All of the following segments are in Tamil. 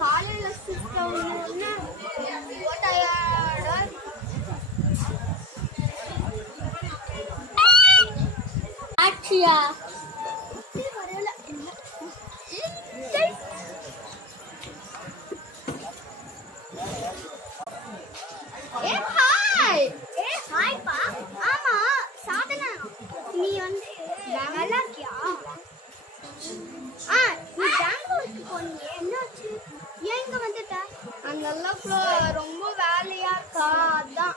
காலையில சிஸ்டம் டயர்டா ஆச்சியா நீ வந்து நல்லா இருக்கியா? நீ பெங்களூருக்கு போனியே, என்னாச்சு? ஏன் இங்க வந்துட்ட? அங்கெல்லாம் ரொம்ப வேலையா இருக்கா, அதான்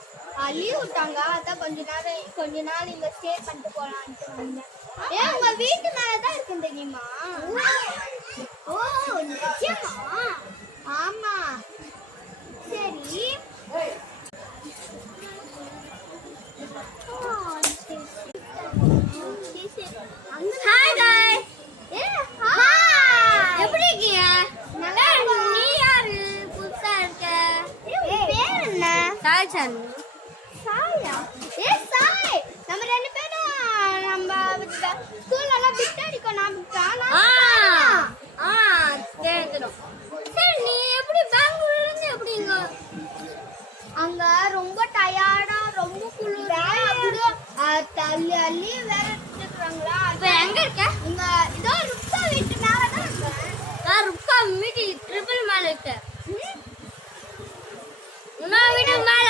லீவ் விட்டாங்க, அதான் கொஞ்ச நாள் இங்க ஸ்டே பண்ணிட்டு போலான்ட்டு வந்தேன். ஏன் உங்க வீட்டு மேலதான் இருக்கு தெரியுமா? ஓ நிச்சயமா? ஆமா. சரி ஹாய் गाइस. ஹாய். எப்படி இருக்கீங்க? நல்லா இருக்கேன். நீ யாரு? புதுசா இருக்க. பேர் என்ன? சாய்சன். சாயா? சாய். நம்ம ரெண்டு பேரும் நம்ம ஸ்கூல்ல எல்லாம் பிட் அடிக்க தெரிஞ்சிடும். சரி நீ எப்படி பெங்களூர்ல இருந்து எப்படிங்க? அங்க ரொம்ப டயர்டா ரொம்ப குளிர் தள்ளி அள்ளி வேற இருக்காங்களா. இப்ப எங்க இருக்க? இங்க இதோ ருக்கா வீட்டு மேலதான் இருக்கேன். நான் ருக்கா வீட்டு ட்ரிபிள் மேல இருக்கேன். உன்னோட வீட்டு மேல.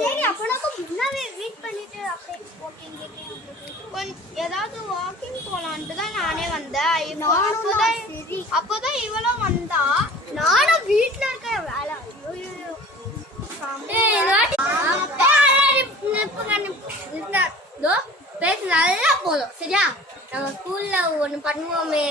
சரி அப்ப நம்ம முன்னாடி வெயிட் பண்ணிட்டு அப்படியே வாக்கிங் ஏதாவது வாக்கிங் போலான்ட்டு தான் நானே வந்தேன். அப்போதான் இவளும் வந்தா. நானும் வீட்டுல இருக்க வேலை பேச நல்லா போதும். சரியா நம்ம ஸ்கூல்ல ஒண்ணு பண்ணுவோமே.